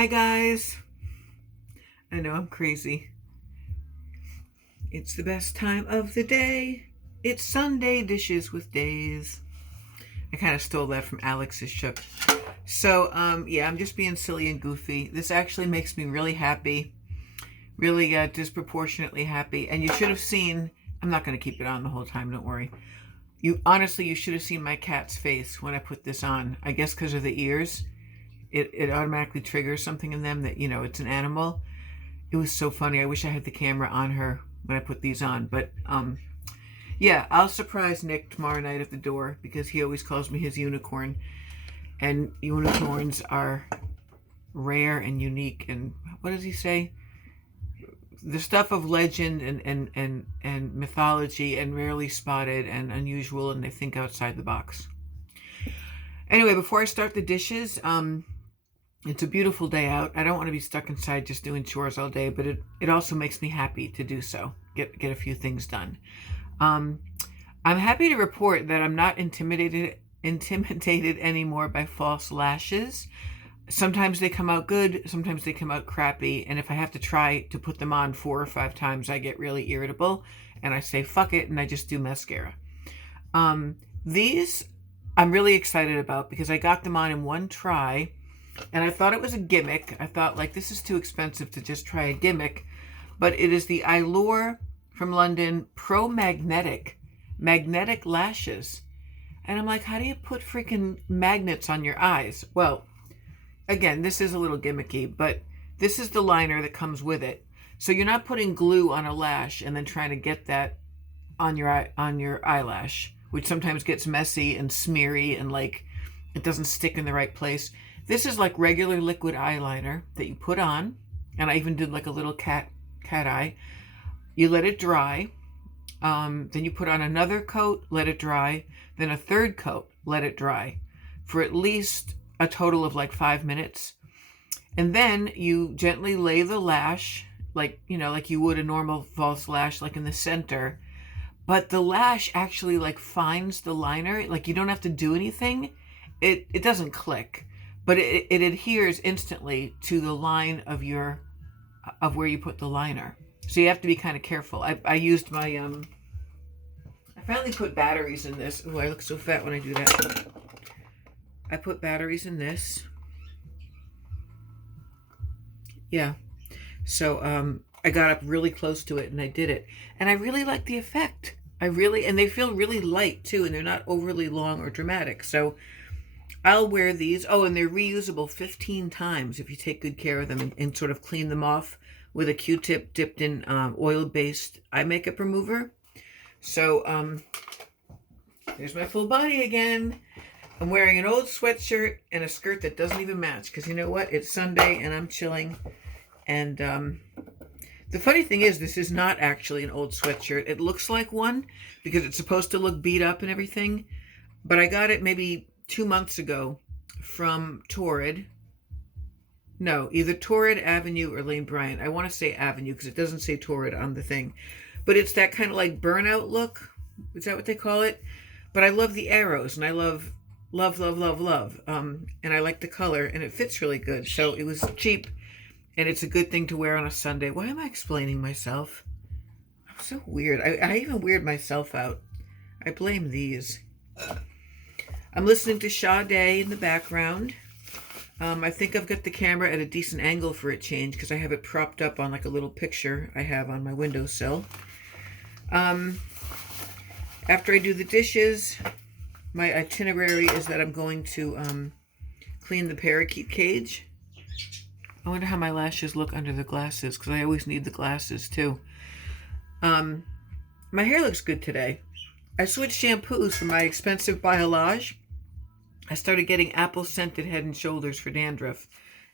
Hi guys. I know I'm crazy. It's the best time of the day. It's Sunday dishes with Dayz. I kind of stole that from Alex's show. So, yeah, I'm just being silly and goofy. This actually makes me really happy. Really disproportionately happy. And you should have seen, I'm not going to keep it on the whole time, don't worry. You should have seen my cat's face when I put this on. I guess because of the ears. It automatically triggers something in them that, it's an animal. It was so funny. I wish I had the camera on her when I put these on. But, yeah, I'll surprise Nick tomorrow night at the door because he always calls me his unicorn. And unicorns are rare and unique. And what does he say? The stuff of legend and mythology and rarely spotted and unusual, and they think outside the box. Anyway, before I start the dishes, it's a beautiful day out. I don't want to be stuck inside just doing chores all day, but it also makes me happy to do so. Get a few things done. I'm happy to report that I'm not intimidated anymore by false lashes. Sometimes they come out good, sometimes they come out crappy, and if I have to try to put them on 4 or 5 times, I get really irritable, and I say fuck it, and I just do mascara. These I'm really excited about because I got them on in one try. And I thought it was a gimmick. I thought, like, this is too expensive to just try a gimmick. But it is the Allure from London Pro Magnetic Lashes. And I'm like, how do you put freaking magnets on your eyes? Well, again, this is a little gimmicky, but this is the liner that comes with it. So you're not putting glue on a lash and then trying to get that on your eyelash, which sometimes gets messy and smeary and, like, it doesn't stick in the right place. This is like regular liquid eyeliner that you put on, and I even did like a little cat eye. You let it dry, then you put on another coat, let it dry, then a third coat, let it dry for at least a total of like 5 minutes. And then you gently lay the lash, like you would a normal false lash, like in the center. But the lash actually like finds the liner, like you don't have to do anything. It doesn't click. But it adheres instantly to the line of where you put the liner. So you have to be kind of careful. I used my, I finally put batteries in this. Oh, I look so fat when I do that. I put batteries in this. Yeah. So I got up really close to it and I did it. And I really like the effect. And they feel really light too, and they're not overly long or dramatic. So I'll wear these. Oh, and they're reusable 15 times if you take good care of them and sort of clean them off with a Q-tip dipped in oil-based eye makeup remover. So there's my full body again. I'm wearing an old sweatshirt and a skirt that doesn't even match because you know what? It's Sunday and I'm chilling. And the funny thing is this is not actually an old sweatshirt. It looks like one because it's supposed to look beat up and everything. But I got it maybe 2 months ago from Torrid. No, either Torrid Avenue or Lane Bryant. I want to say Avenue because it doesn't say Torrid on the thing. But it's that kind of like burnout look. Is that what they call it? But I love the arrows and I love. And I like the color and it fits really good. So it was cheap and it's a good thing to wear on a Sunday. Why am I explaining myself? I'm so weird. I even weird myself out. I blame these. I'm listening to Sade in the background. I think I've got the camera at a decent angle for a change because I have it propped up on like a little picture I have on my windowsill. After I do the dishes, my itinerary is that I'm going to clean the parakeet cage. I wonder how my lashes look under the glasses because I always need the glasses too. My hair looks good today. I switched shampoos from my expensive Biolage. I started getting apple scented Head and Shoulders for dandruff,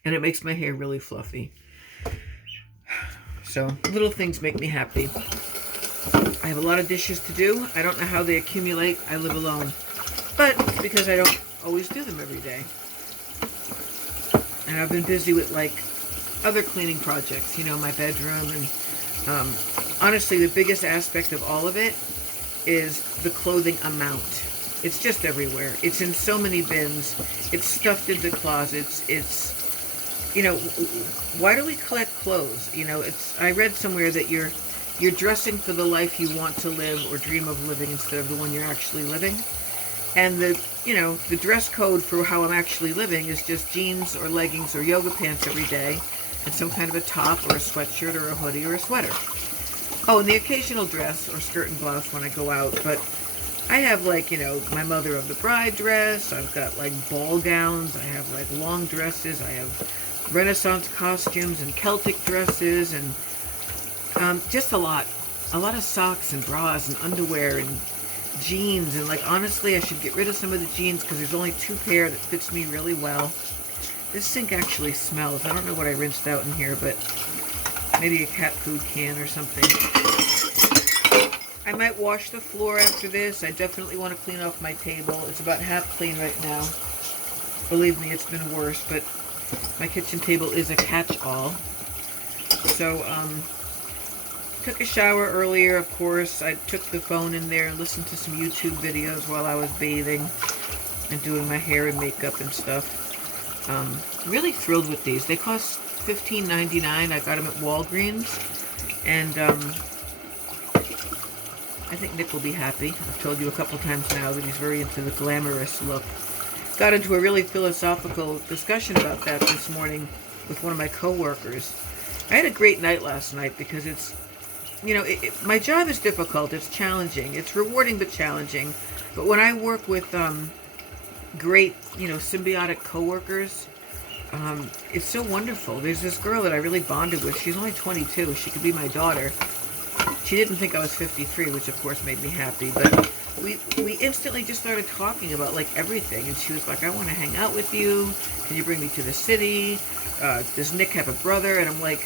and it makes my hair really fluffy. So little things make me happy. I have a lot of dishes to do. I don't know how they accumulate. I live alone, but it's because I don't always do them every day. And I've been busy with like other cleaning projects, my bedroom, and honestly, the biggest aspect of all of it is the clothing amount. It's just everywhere. It's in so many bins. It's stuffed into closets. It's you know, why do we collect clothes? You know, I read somewhere that you're dressing for the life you want to live or dream of living instead of the one you're actually living. And the dress code for how I'm actually living is just jeans or leggings or yoga pants every day and some kind of a top or a sweatshirt or a hoodie or a sweater. Oh, and the occasional dress or skirt and blouse when I go out, but I have like, my mother of the bride dress. I've got like ball gowns. I have like long dresses. I have Renaissance costumes and Celtic dresses and just a lot of socks and bras and underwear and jeans. And like, honestly, I should get rid of some of the jeans because there's only 2 pair that fits me really well. This sink actually smells. I don't know what I rinsed out in here, but maybe a cat food can or something. I might wash the floor after this. I definitely want to clean off my table. It's about half clean right now. Believe me, it's been worse, but my kitchen table is a catch-all. So, took a shower earlier, of course. I took the phone in there and listened to some YouTube videos while I was bathing and doing my hair and makeup and stuff. Really thrilled with these. They cost $15.99. I got them at Walgreens. And, I think Nick will be happy. I've told you a couple times now that he's very into the glamorous look. Got into a really philosophical discussion about that this morning with one of my coworkers. I had a great night last night because it's, my job is difficult. It's challenging. It's rewarding but challenging. But when I work with great, symbiotic coworkers, it's so wonderful. There's this girl that I really bonded with. She's only 22. She could be my daughter. She didn't think I was 53, which of course made me happy, but we instantly just started talking about like everything, and she was like, I want to hang out with you. Can you bring me to the city? Does Nick have a brother? And I'm like,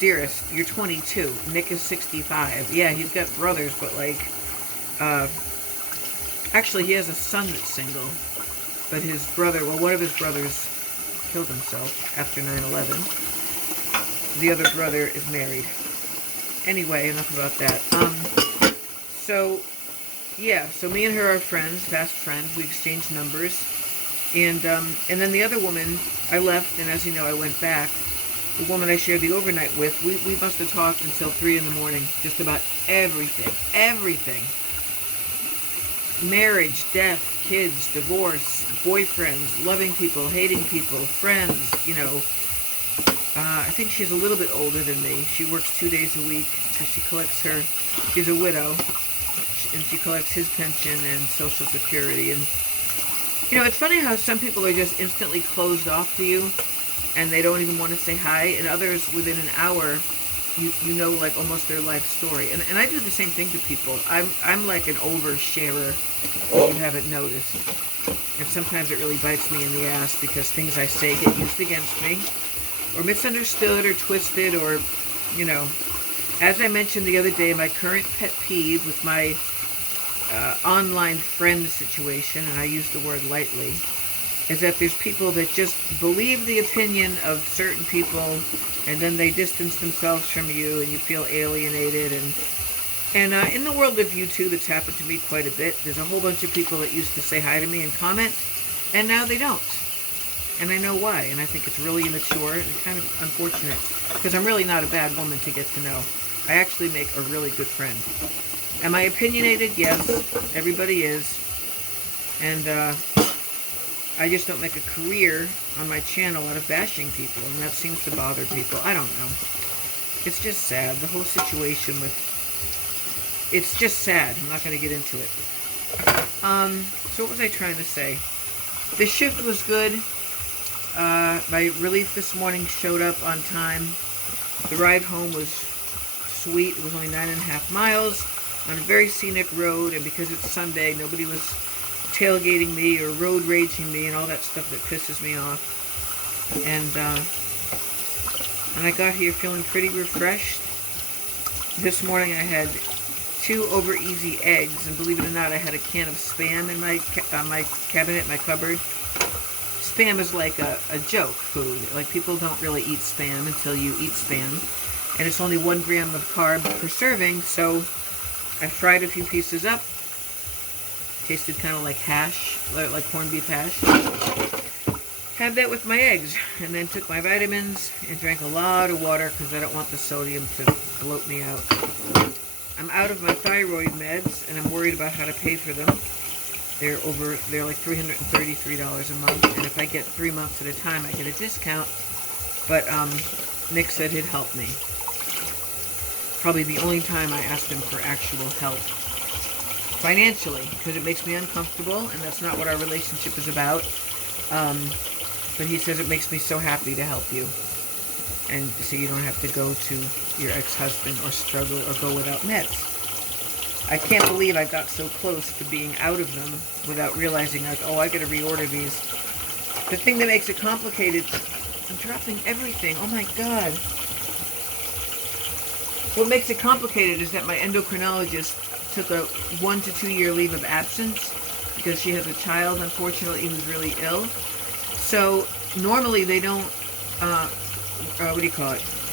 dearest, you're 22. Nick is 65. Yeah, he's got brothers, but like, actually he has a son that's single, but his brother, well, one of his brothers killed himself after 9/11. The other brother is married. Anyway, enough about that. So me and her are friends, fast friends. We exchanged numbers. And then the other woman, I left, and as you know, I went back. The woman I shared the overnight with, we must have talked until 3 in the morning, just about everything. Everything. Marriage, death, kids, divorce, boyfriends, loving people, hating people, friends, I think she's a little bit older than me. She works 2 days a week because she's a widow, and she collects his pension and Social Security. And, it's funny how some people are just instantly closed off to you, and they don't even want to say hi, and others, within an hour, you know, like, almost their life story. And I do the same thing to people. I'm like an oversharer, if you haven't noticed. And sometimes it really bites me in the ass because things I say get used against me, or misunderstood, or twisted, or, as I mentioned the other day, my current pet peeve with my online friend situation, and I use the word lightly, is that there's people that just believe the opinion of certain people, and then they distance themselves from you, and you feel alienated. And in the world of YouTube, it's happened to me quite a bit. There's a whole bunch of people that used to say hi to me and comment, and now they don't. And I know why, and I think it's really immature and kind of unfortunate, because I'm really not a bad woman to get to know. I actually make a really good friend. Am I opinionated? Yes, everybody is. And I just don't make a career on my channel out of bashing people, and that seems to bother people. I don't know. It's just sad. The whole situation it's just sad. I'm not going to get into it. So what was I trying to say? The shift was good. My relief this morning showed up on time. The ride home was sweet. It was only 9.5 miles on a very scenic road, and because it's Sunday, nobody was tailgating me or road raging me and all that stuff that pisses me off. And I got here feeling pretty refreshed. This morning I had 2 over easy eggs, and believe it or not, I had a can of Spam in my cabinet, my cupboard. Spam is like a joke food. Like, people don't really eat Spam until you eat Spam. And it's only 1 gram of carb per serving, so I fried a few pieces up. Tasted kind of like hash, like corned beef hash. had that with my eggs, and then took my vitamins and drank a lot of water because I don't want the sodium to bloat me out. I'm out of my thyroid meds, and I'm worried about how to pay for them. They're like $333 a month, and if I get 3 months at a time, I get a discount. But Nick said he'd help me. Probably the only time I asked him for actual help financially, because it makes me uncomfortable, and that's not what our relationship is about. But he says it makes me so happy to help you, and so you don't have to go to your ex-husband or struggle or go without meds. I can't believe I got so close to being out of them without realizing, like, oh, I gotta reorder these. The thing that makes it complicated, I'm dropping everything, oh my god. What makes it complicated is that my endocrinologist took a 1 to 2 year leave of absence because she has a child, unfortunately, who's really ill. So normally they don't,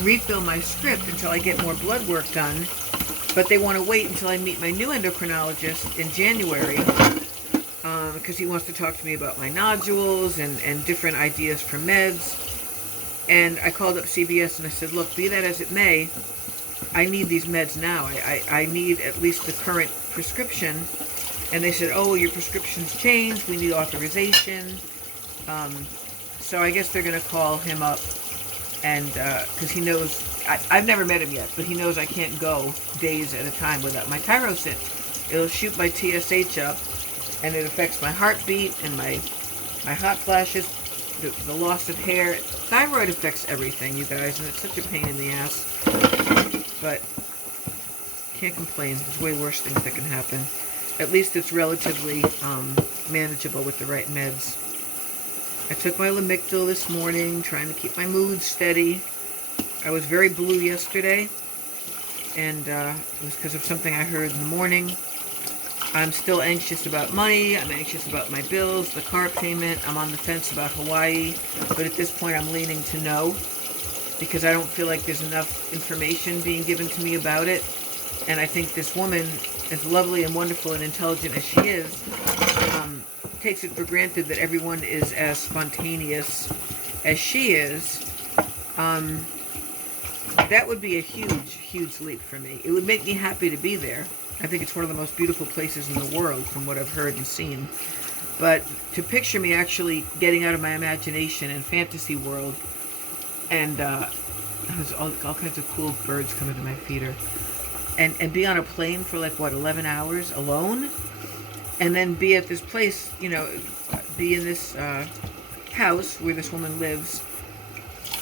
refill my script until I get more blood work done. But they want to wait until I meet my new endocrinologist in January because he wants to talk to me about my nodules and different ideas for meds. And I called up CVS and I said, look, be that as it may, I need these meds now. I need at least the current prescription. And they said, oh, your prescription's changed. We need authorization. So I guess they're going to call him up, and because he knows, I've never met him yet, but he knows I can't go days at a time without my Tyrosint. It'll shoot my TSH up, and it affects my heartbeat and my hot flashes, the loss of hair. Thyroid affects everything, you guys, and it's such a pain in the ass. But can't complain. There's way worse things that can happen. At least it's relatively manageable with the right meds. I took my Lamictal this morning, trying to keep my mood steady. I was very blue yesterday, and it was because of something I heard in the morning. I'm still anxious about money. I'm anxious about my bills, the car payment. I'm on the fence about Hawaii, but at this point I'm leaning to no, because I don't feel like there's enough information being given to me about it. And I think this woman, as lovely and wonderful and intelligent as she is, takes it for granted that everyone is as spontaneous as she is. That would be a huge, huge leap for me. It would make me happy to be there. I think it's one of the most beautiful places in the world from what I've heard and seen. But to picture me actually getting out of my imagination and fantasy world, and there's all kinds of cool birds coming to my feeder, and be on a plane for like, what, 11 hours alone? And then be at this place, you know, be in this house where this woman lives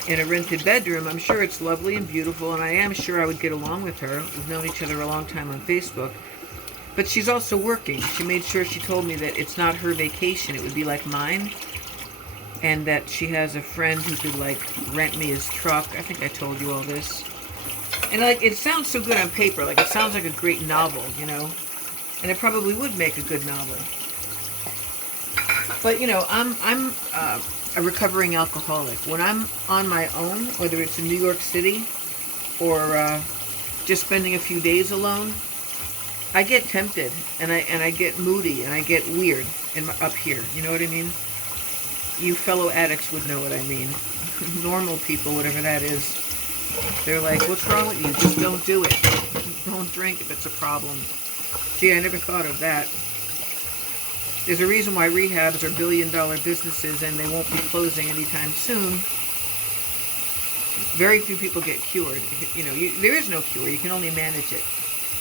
in a rented bedroom. I'm sure it's lovely and beautiful, and I am sure I would get along with her. We've known each other a long time on Facebook. But she's also working. She made sure she told me that it's not her vacation. It would be like mine. And that she has a friend who could, like, rent me his truck. I think I told you all this. And, like, it sounds so good on paper. Like, it sounds like a great novel, you know? And it probably would make a good novel. But, you know, I'm a recovering alcoholic. When I'm on my own, whether it's in New York City or just spending a few days alone, I get tempted, and I get moody, and I get weird up here. You know what I mean? You fellow addicts would know what I mean. Normal people, whatever that is, they're like, what's wrong with you? Just don't do it. Don't drink if it's a problem. Gee, I never thought of that. There's a reason why rehabs are billion-dollar businesses, and they won't be closing anytime soon. Very few people get cured. You know, there is no cure. You can only manage it.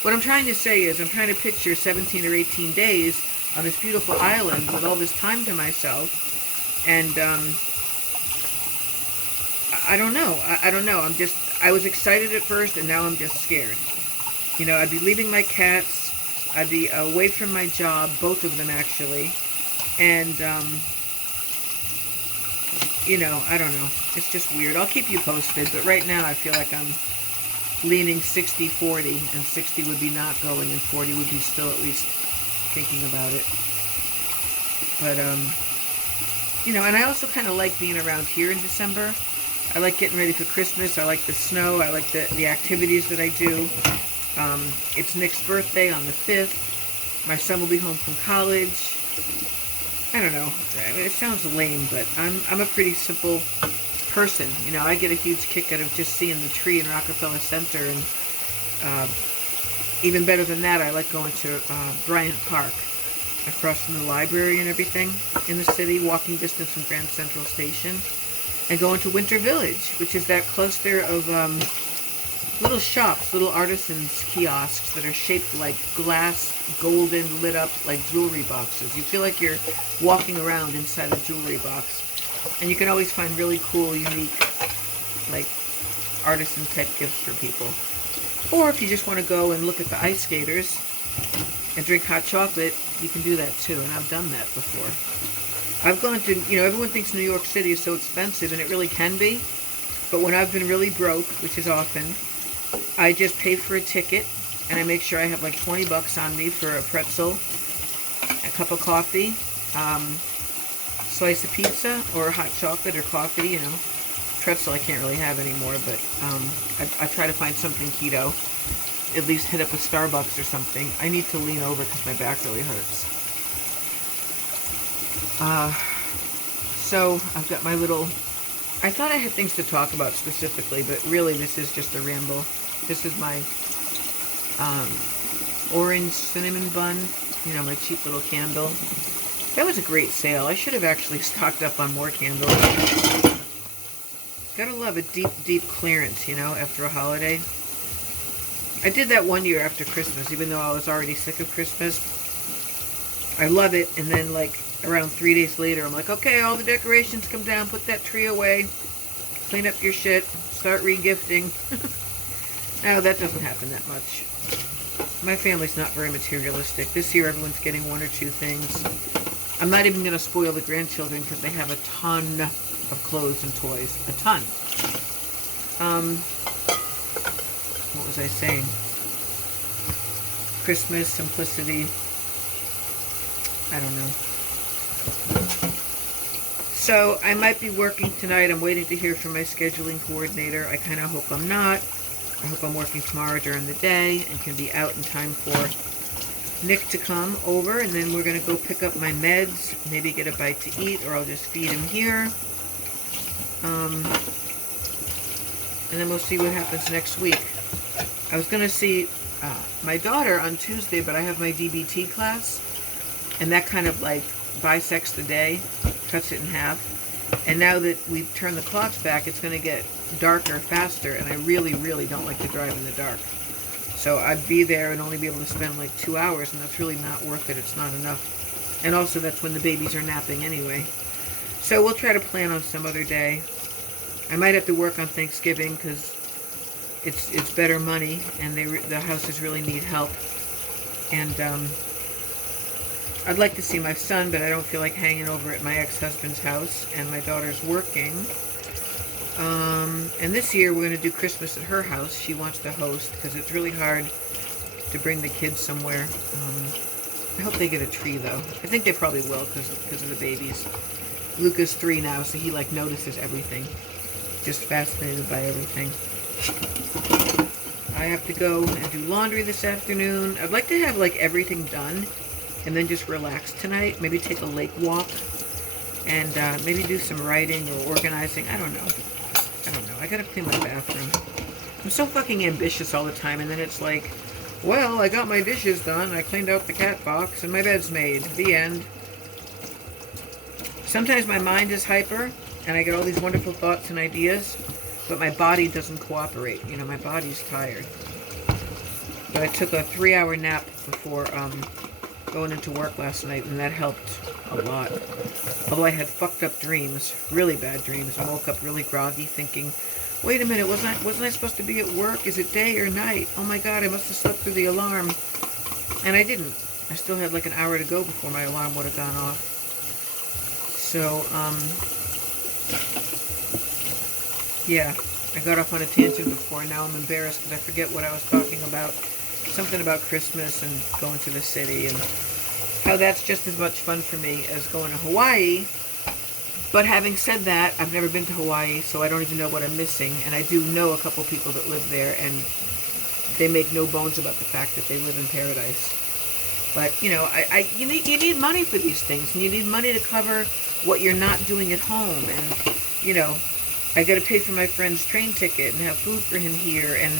What I'm trying to say is, I'm trying to picture 17 or 18 days on this beautiful island with all this time to myself, and I don't know. I don't know. I was excited at first, and now I'm just scared. You know, I'd be leaving my cats. I'd be away from my job, both of them actually, and, you know, I don't know. It's just weird. I'll keep you posted, but right now I feel like I'm leaning 60-40, and 60 would be not going, and 40 would be still at least thinking about it. But, you know, and I also kind of like being around here in December. I like getting ready for Christmas. I like the snow. I like the activities that I do. It's Nick's birthday on the 5th. My son will be home from college. I don't know. I mean, it sounds lame, but I'm a pretty simple person. You know, I get a huge kick out of just seeing the tree in Rockefeller Center, and uh, even better than that, I like going to Bryant Park, across from the library and everything in the city, walking distance from Grand Central Station, and going to Winter Village, which is that cluster of little shops, little artisans kiosks that are shaped like glass, golden, lit up like jewelry boxes. You feel like you're walking around inside a jewelry box. And you can always find really cool, unique, like artisan type gifts for people. Or if you just want to go and look at the ice skaters and drink hot chocolate, you can do that too. And I've done that before. I've gone to, you know, everyone thinks New York City is so expensive, and it really can be. But when I've been really broke, which is often, I just pay for a ticket, and I make sure I have like 20 bucks on me for a pretzel, a cup of coffee, slice of pizza, or hot chocolate or coffee, you know. Pretzel I can't really have anymore, but I try to find something keto. At least hit up a Starbucks or something. I need to lean over because my back really hurts. So I've got my little... I thought I had things to talk about specifically, but really this is just a ramble. This is my orange cinnamon bun, you know, my cheap little candle. That was a great sale. I should have actually stocked up on more candles. Gotta love a deep, deep clearance, you know, after a holiday. I did that one year after Christmas, even though I was already sick of Christmas. I love it, and then like around 3 days later, I'm like, okay, all the decorations come down, put that tree away, clean up your shit, start re-gifting. No, that doesn't happen that much. My family's not very materialistic. This year, everyone's getting one or two things. I'm not even going to spoil the grandchildren because they have a ton of clothes and toys. A ton. What was I saying? Christmas, simplicity. I don't know. So I might be working tonight. I'm waiting to hear from my scheduling coordinator. I kind of hope I'm not. I hope I'm working tomorrow during the day and can be out in time for Nick to come over, and then we're going to go pick up my meds, maybe get a bite to eat, or I'll just feed him here. And then we'll see what happens next week. I was going to see my daughter on Tuesday, but I have my DBT class, and that kind of like bisects the day, cuts it in half. And now that we've turned the clocks back, it's going to get darker faster, and I really, really don't like to drive in the dark. So I'd be there and only be able to spend like 2 hours, and that's really not worth it. It's not enough. And also that's when the babies are napping anyway. So we'll try to plan on some other day. I might have to work on Thanksgiving because it's better money, and the houses really need help. And I'd like to see my son, but I don't feel like hanging over at my ex-husband's house, and my daughter's working. And this year we're going to do Christmas at her house. She wants to host because it's really hard to bring the kids somewhere. I hope they get a tree though. I think they probably will because of the babies. Luca's 3 now, so he like notices everything. Just fascinated by everything. I have to go and do laundry this afternoon. I'd like to have like everything done and then just relax tonight. Maybe take a lake walk and maybe do some writing or organizing. I don't know. I gotta clean my bathroom. I'm so fucking ambitious all the time, and then it's like, well, I got my dishes done, I cleaned out the cat box, and my bed's made. The end. Sometimes my mind is hyper, and I get all these wonderful thoughts and ideas, but my body doesn't cooperate. You know, my body's tired. But I took a 3-hour nap before going into work last night, and that helped a lot. Although I had fucked up dreams, really bad dreams. I woke up really groggy thinking, wait a minute, wasn't I supposed to be at work? Is it day or night? Oh my god, I must have slept through the alarm. And I didn't. I still had like an hour to go before my alarm would have gone off. So, yeah, I got off on a tangent before, and now I'm embarrassed because I forget what I was talking about. Something about Christmas and going to the city, and how that's just as much fun for me as going to Hawaii. But having said that, I've never been to Hawaii, so I don't even know what I'm missing. And I do know a couple people that live there, and they make no bones about the fact that they live in paradise. But, you know, you need money for these things, and you need money to cover what you're not doing at home. And, you know, I got to pay for my friend's train ticket and have food for him here, and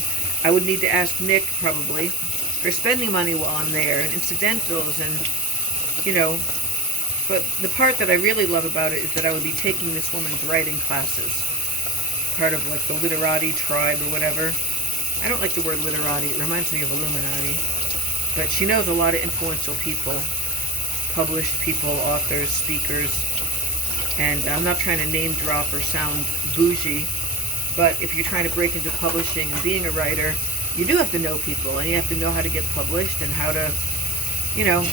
I would need to ask Nick, probably, for spending money while I'm there, and incidentals, and, you know, but the part that I really love about it is that I would be taking this woman's writing classes, part of, like, the literati tribe or whatever. I don't like the word literati. It reminds me of Illuminati. But she knows a lot of influential people, published people, authors, speakers. And I'm not trying to name drop or sound bougie, but if you're trying to break into publishing and being a writer, you do have to know people, and you have to know how to get published and how to, you know,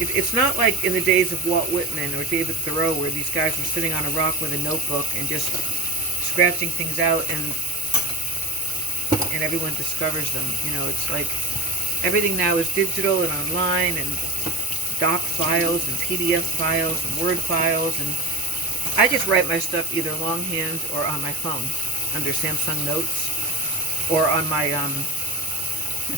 it's not like in the days of Walt Whitman or David Thoreau, where these guys were sitting on a rock with a notebook and just scratching things out, and everyone discovers them. You know, it's like everything now is digital and online, and doc files and PDF files and Word files, and I just write my stuff either longhand or on my phone under Samsung Notes, or on my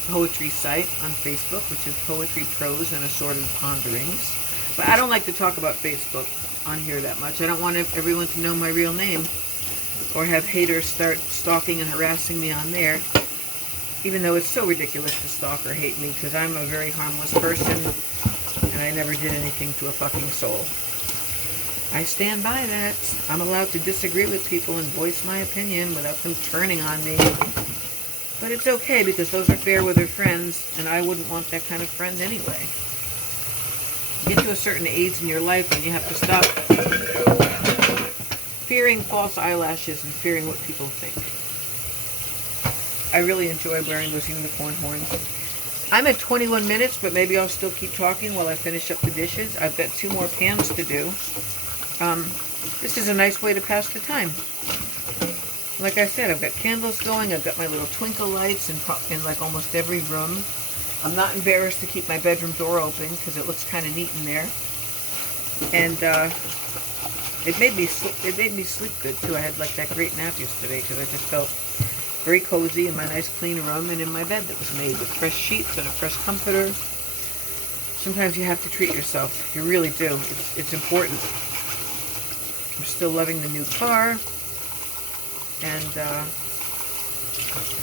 poetry site on Facebook, which is Poetry, Prose, and Assorted Ponderings. But I don't like to talk about Facebook on here that much. I don't want everyone to know my real name, or have haters start stalking and harassing me on there, even though it's so ridiculous to stalk or hate me, because I'm a very harmless person, and I never did anything to a fucking soul. I stand by that. I'm allowed to disagree with people and voice my opinion without them turning on me. But it's okay, because those are fair with their friends, and I wouldn't want that kind of friend anyway. You get to a certain age in your life and you have to stop fearing false eyelashes and fearing what people think. I really enjoy wearing those unicorn horns. I'm at 21 minutes, but maybe I'll still keep talking while I finish up the dishes. I've got 2 more pans to do. This is a nice way to pass the time. Like I said, I've got candles going. I've got my little twinkle lights in like almost every room. I'm not embarrassed to keep my bedroom door open because it looks kind of neat in there. And it made me sleep good too. I had like that great nap yesterday because I just felt very cozy in my nice clean room and in my bed that was made with fresh sheets and a fresh comforter. Sometimes you have to treat yourself. You really do. It's important. I'm still loving the new car. And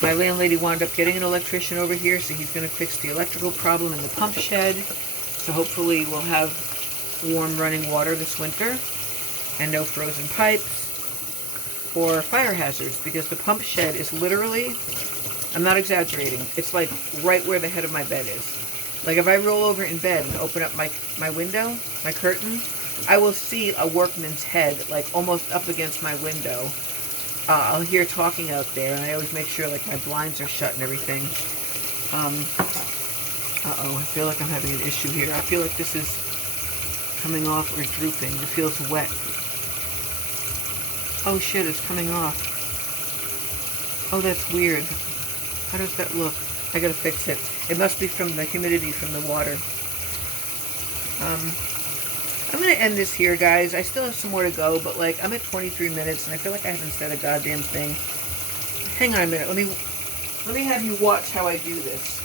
my landlady wound up getting an electrician over here, so he's going to fix the electrical problem in the pump shed. So hopefully we'll have warm running water this winter and no frozen pipes or fire hazards, because the pump shed is literally, I'm not exaggerating, it's like right where the head of my bed is. Like if I roll over in bed and open up my window, my curtain, I will see a workman's head like almost up against my window. I'll hear talking out there, and I always make sure like my blinds are shut and everything. Uh-oh, I feel like I'm having an issue here. I feel like this is coming off or drooping. It feels wet. Oh shit, it's coming off. Oh, that's weird. How does that look? I gotta fix it. It must be from the humidity from the water. I'm going to end this here, guys. I still have some more to go, but, like, I'm at 23 minutes, and I feel like I haven't said a goddamn thing. Hang on a minute. Let me have you watch how I do this.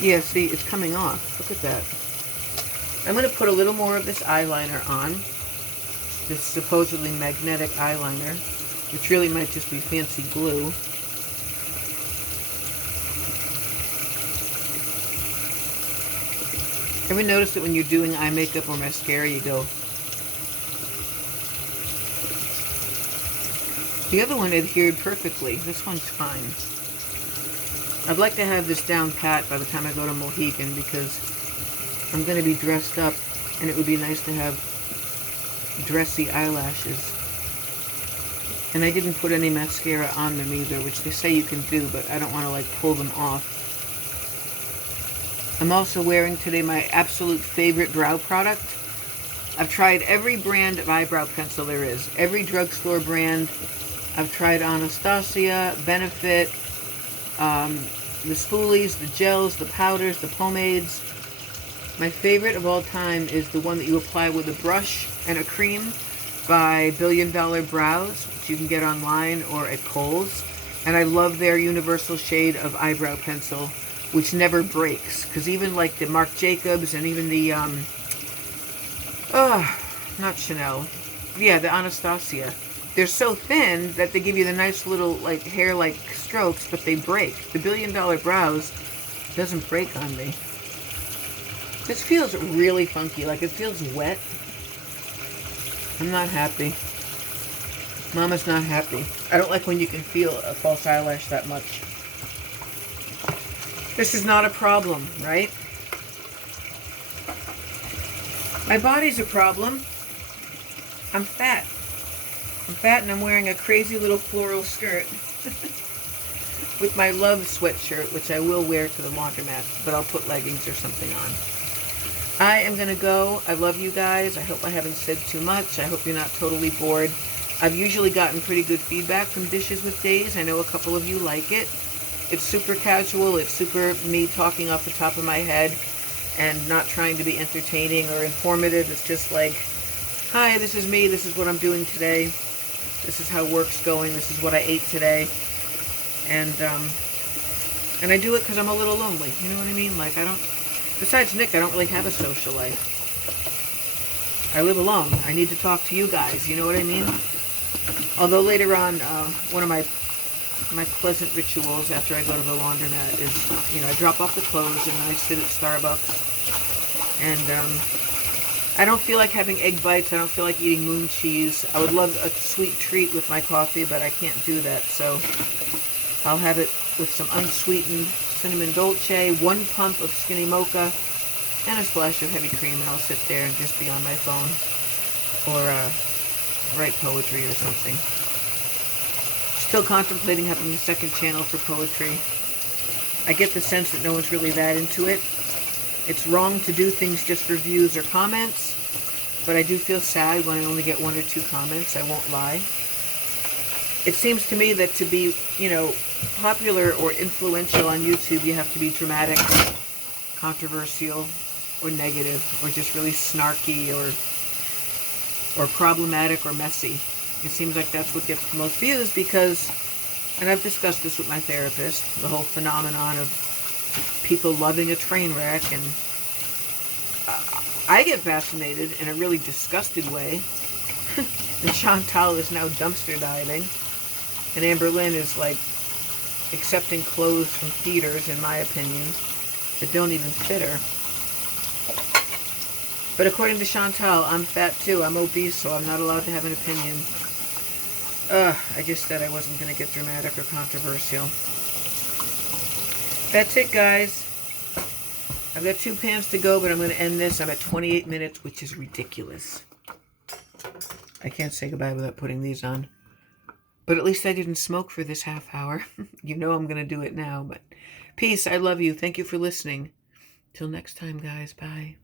Yeah, see, it's coming off. Look at that. I'm going to put a little more of this eyeliner on. This supposedly magnetic eyeliner, which really might just be fancy glue. Ever notice that when you're doing eye makeup or mascara, you go... The other one adhered perfectly. This one's fine. I'd like to have this down pat by the time I go to Mohegan, because I'm going to be dressed up, and it would be nice to have dressy eyelashes. And I didn't put any mascara on them either, which they say you can do, but I don't want to, like, pull them off. I'm also wearing today my absolute favorite brow product. I've tried every brand of eyebrow pencil there is. Every drugstore brand. I've tried Anastasia, Benefit, the spoolies, the gels, the powders, the pomades. My favorite of all time is the one that you apply with a brush and a cream. by Billion Dollar Brows, which you can get online or at Kohl's. And I love their universal shade of eyebrow pencil, which never breaks. Because even like the Marc Jacobs and even the, not Chanel. Yeah, the Anastasia. They're so thin that they give you the nice little like hair-like strokes, but they break. The Billion Dollar Brows doesn't break on me. This feels really funky, like it feels wet. I'm not happy. Mama's not happy. I don't like when you can feel a false eyelash that much. This is not a problem, right? My body's a problem. I'm fat. I'm fat and I'm wearing a crazy little floral skirt with my Love sweatshirt, which I will wear to the laundromat, but I'll put leggings or something on. I am going to go. I love you guys. I hope I haven't said too much. I hope you're not totally bored. I've usually gotten pretty good feedback from Dishes with Dayz. I know a couple of you like it. It's super casual. It's super me talking off the top of my head and not trying to be entertaining or informative. It's just like, hi, this is me. This is what I'm doing today. This is how work's going. This is what I ate today. And I do it because I'm a little lonely. You know what I mean? Like, besides Nick, I don't really have a social life. I live alone. I need to talk to you guys. You know what I mean? Although later on, one of my pleasant rituals after I go to the laundromat is, I drop off the clothes and I sit at Starbucks. And I don't feel like having egg bites. I don't feel like eating moon cheese. I would love a sweet treat with my coffee, but I can't do that. So I'll have it with some unsweetened cinnamon dolce, 1 pump of skinny mocha, and a splash of heavy cream, and I'll sit there and just be on my phone or write poetry or something. Still contemplating having a second channel for poetry. I get the sense that no one's really that into it. It's wrong to do things just for views or comments, but I do feel sad when I only get 1 or 2 comments. I won't lie. It seems to me that to be, popular or influential on YouTube, you have to be dramatic, controversial, or negative, or just really snarky, or problematic, or messy. It seems like that's what gets the most views because, and I've discussed this with my therapist, the whole phenomenon of people loving a train wreck, and I get fascinated in a really disgusted way. And Chantal is now dumpster diving, and Amber Lynn is like accepting clothes from theaters, in my opinion, that don't even fit her. But according to Chantal, I'm fat too. I'm obese, so I'm not allowed to have an opinion. I just said I wasn't going to get dramatic or controversial. That's it, guys. I've got 2 pans to go, but I'm going to end this. I'm at 28 minutes, which is ridiculous. I can't say goodbye without putting these on. But at least I didn't smoke for this half hour. You know I'm going to do it now. But peace. I love you. Thank you for listening. Till next time, guys. Bye.